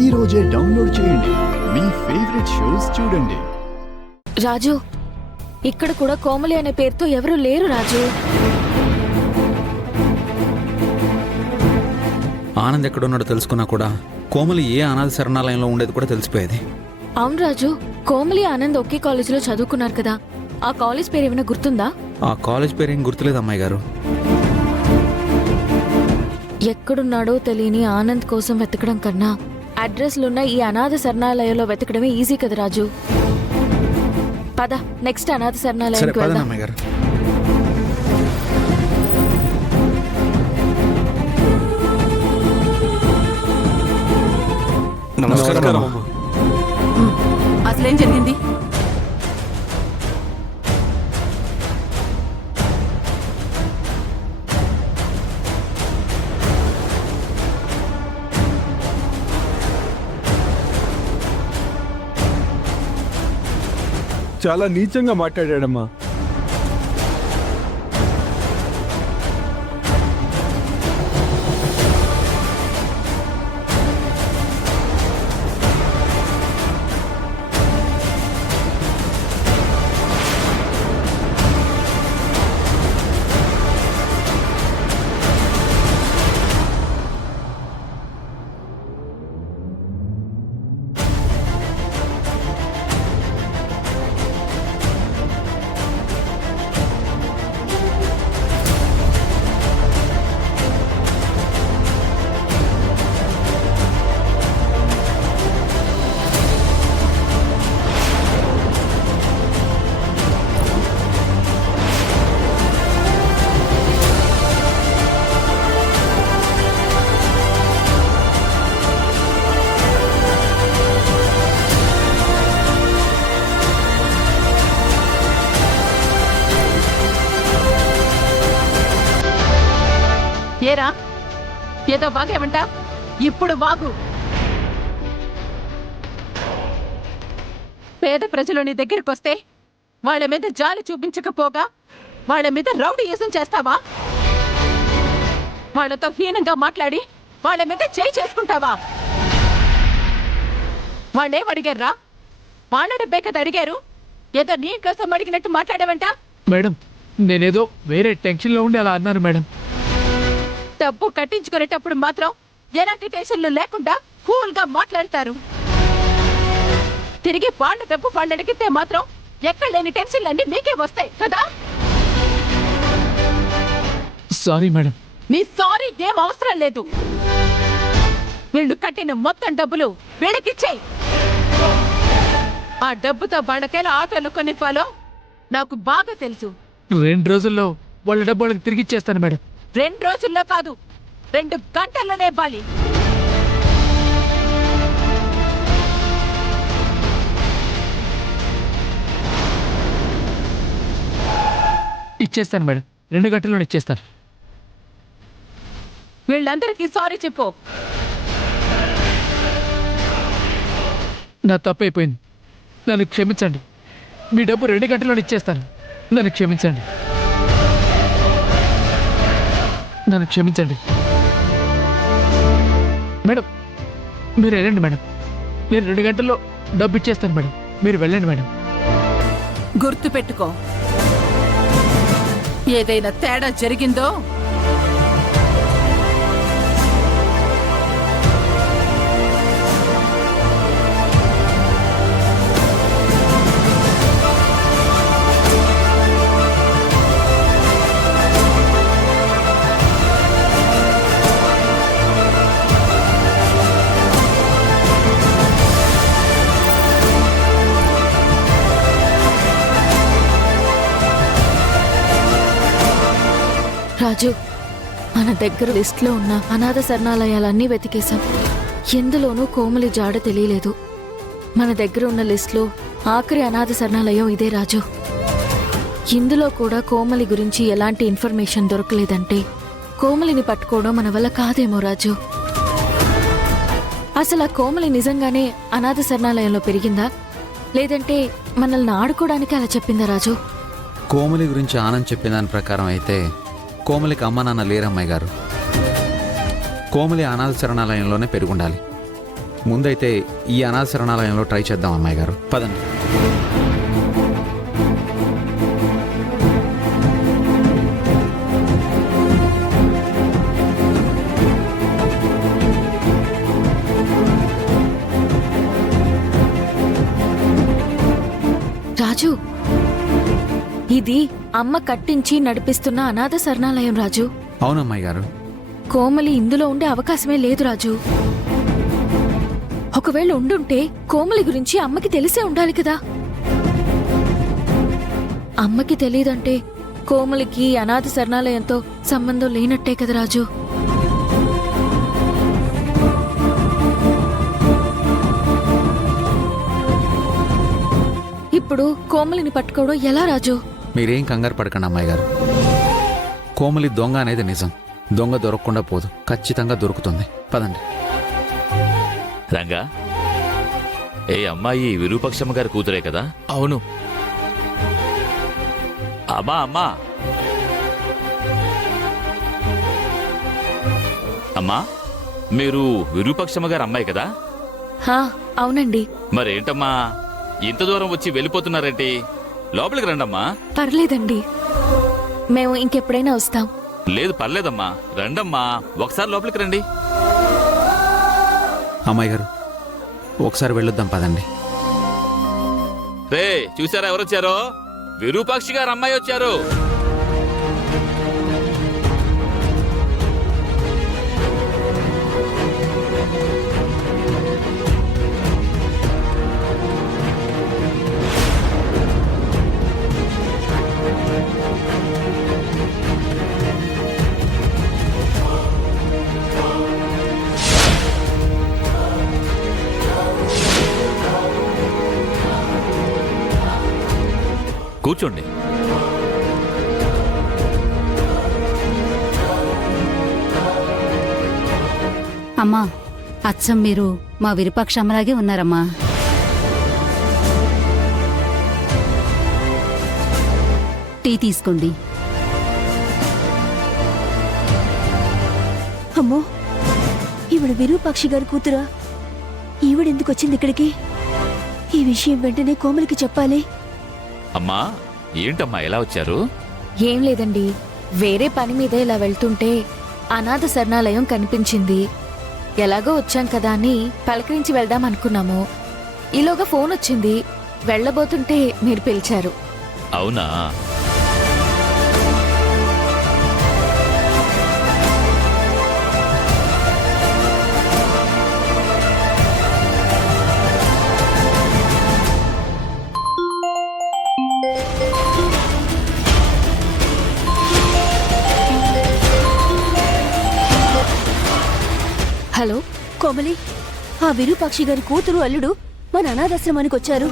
ఈ రోజే డౌన్లోడ్ చేయండి. మీ ఫేవరెట్ షోస్ చూడండి. రాజు, ఇక్కడ కూడా కోమలి అనే పేరుతో ఎవరూ లేరు రాజు. ఆనంద్ ఎక్కడున్నాడో తెలుసుకున్నా కూడా కోమలి ఏ అనాథ శరణాలయంలో ఉండేది కూడా తెలిసిపోయేది. అవును రాజు, కోమలి ఆనంద్ ఒకే కాలేజీలో చదువుకున్నారు కదా, ఆ కాలేజ్ పేరు ఏమైనా గుర్తుందా? ఆ కాలేజ్ పేరు ఏం గుర్తులేదు అమ్మాయి గారు. ఎక్కడున్నాడో తెలియని ఆనంద్ కోసం వెతకడం కన్నా అడ్రస్లున్న ఈ అనాథ శరణాలయంలో వెతకడమే ఈజీ కదా రాజు. పద, నెక్స్ట్ అనాథ సరే శరణాలయానికి పదండి వెళ్దాం. అమ్మాయి గారు. నమస్కారం. అసలేం జరిగింది? చాలా నీచంగా మాట్లాడాడమ్మా. ఏరా, ఏదో వాగేమంటా? ఇప్పుడు వాగు. పేద ప్రజలు నీ దగ్గరికి వస్తే వాళ్ళ మీద జాలి చూపించకపోగా వాళ్ళ మీద రౌడీయిజం చేస్తావా? వాళ్ళతో హీనంగా మాట్లాడి వాళ్ళ మీద చేయి చేసుకుంటావా? వాళ్ళేం అడిగారా? వాళ్ళ డబ్బే కదా అడిగారు. ఏదో నీ కోసం అడిగినట్టు మాట్లాడావంట. మేడం, నేనేదో వేరే టెన్షన్లో ఉండి అలా అన్నాను మేడం. డబ్బు కట్టించుకునేటప్పుడు మాత్రం ఎలాంటి టెన్షన్లు లేకుండా కూల్ గా మాట్లాడతారు. తిరిగి వాళ్ళ డబ్బు వాళ్ళు అడిగితే మాత్రం ఎక్కడ లేని టెన్షన్లు అన్ని మీకే వస్తాయి కదా. Sorry madam. నీ సారీ ఏం అవసరం లేదు. వీళ్ళు కట్టిన మొత్తం డబ్బులు వీళ్ళకిచ్చేయి. ఆ డబ్బుతో వాళ్ళకెలా ఆటోలు కొనివ్వాలో నాకు బాగా తెలుసు. 2 రోజుల్లో వాళ్ళ డబ్బు వాళ్ళకి తిరిగి ఇచ్చేస్తాను మేడం. 2 రోజుల్లో కాదు, 2 గంటల్లోనే ఇవ్వాలి. ఇచ్చేస్తాను మేడం, 2 గంటల్లోనే ఇచ్చేస్తాను. వీళ్ళందరికీ సారీ చెప్పు. నా తప్పు అయిపోయింది, నన్ను క్షమించండి. మీ డబ్బు 2 గంటల్లోనే ఇచ్చేస్తాను. నన్ను క్షమించండి, నన్ను క్షమించండి. మేడం, మీరు వెళ్ళండి మేడం. నేను 2 గంటల్లో డబ్బు ఇచ్చేస్తాను మేడం. మీరు వెళ్ళండి మేడం. గుర్తు పెట్టుకో, ఏదైనా తేడా జరిగిందో రాజు, మన దగ్గర లిస్ట్లో ఉన్న అనాథ శరణాలయాలన్నీ వెతికేశాం. ఎందులోనూ కోమలి జాడ తెలియలేదు. మన దగ్గర ఉన్న లిస్ట్లో ఆఖరి అనాథ శరణాలయం ఇదే రాజు. ఇందులో కూడా కోమలి గురించి ఎలాంటి ఇన్ఫర్మేషన్ దొరకలేదంటే కోమలిని పట్టుకోవడం మన వల్ల కాదేమో రాజు. అసలు ఆ కోమలి నిజంగానే అనాథ శరణాలయంలో పెరిగిందా, లేదంటే మనల్ని ఆడుకోవడానికి అలా చెప్పిందా రాజు? కోమలి గురించి ఆనంద్ చెప్పిన దాని ప్రకారం అయితే కోమలికి అమ్మ నాన్న లేరమ్మాయి గారు. కోమలి అనాథ శరణాలయంలోనే పెరుగుండాలి. ముందైతే ఈ అనాథ శరణాలయంలో ట్రై చేద్దాం అమ్మాయి గారు, పదండి. రాజు, ఇది అమ్మ కట్టించి నడిపిస్తున్న అనాథ శరణాలయం రాజు. అవునమ్మాయి గారు. కోమలి ఇందులో ఉండే అవకాశమే లేదు రాజు. ఒకవేళ ఉండుంటే కోమలి గురించి అమ్మకి తెలిసే ఉండాలి కదా. అమ్మకి తెలియదంటే కోమలికి అనాథ శరణాలయంతో సంబంధం లేనట్టే కదా రాజు. ఇప్పుడు కోమలిని పట్టుకోవడం ఎలా రాజు? మీరేం కంగారు పడకండి అమ్మాయి గారు. కోమలి దొంగ అనేది నిజం. దొంగ దొరకకుండా పోదు, ఖచ్చితంగా దొరుకుతుంది. పదండి. రంగా, ఏ అమ్మాయి విరూపక్షమ్మ గారి కూతురే కదా? అవును. అమ్మా అమ్మా అమ్మా, మీరు విరూపక్షమ్మ గారి అమ్మాయి కదా? హా, అవునండి. మరేంటమ్మా ఇంత దూరం వచ్చి వెళ్ళిపోతున్నారేంటి? లోపలికి రండమ్మా. పర్లేదండి, మేము ఇంకెప్పుడైనా వస్తాం. లేదు పర్లేదమ్మా, రండమ్మా, ఒకసారి లోపలికి రండి. అమ్మాయి గారు, ఒకసారి వెళ్ళొద్దాం, పదండి. రే, చూసారా ఎవరొచ్చారో? విరూపాక్షి గారు అమ్మాయి వచ్చారు. కూర్చోండి. అమ్మా, అచ్చం మీరు మా విరూపాక్షమ్మలాగే ఉన్నారమ్మా. టీ తీసుకోండి. అమ్మో, ఈవిడ విరూపాక్షి గారి కూతురా? ఈవిడెందుకు వచ్చింది ఇక్కడికి? ఈ విషయం వెంటనే కోమలికి చెప్పాలి. అమ్మా, ఏంటమ్మా ఎలా వచ్చారు? ఏం లేదండి, వేరే పని మీద ఇలా వెళ్తుంటే అనాథ శరణాలయం కనిపించింది. ఎలాగో వచ్చాం కదా అని పలకరించి వెళ్దాం అనుకున్నాము. ఈలోగా ఫోన్ వచ్చింది. వెళ్ళబోతుంటే మీరు పిలిచారు. అవునా? హలో కోమలి, ఆ విరూపాక్షి గారి కూతురు అల్లుడు మన అనాథాశ్రమానికి వచ్చారు.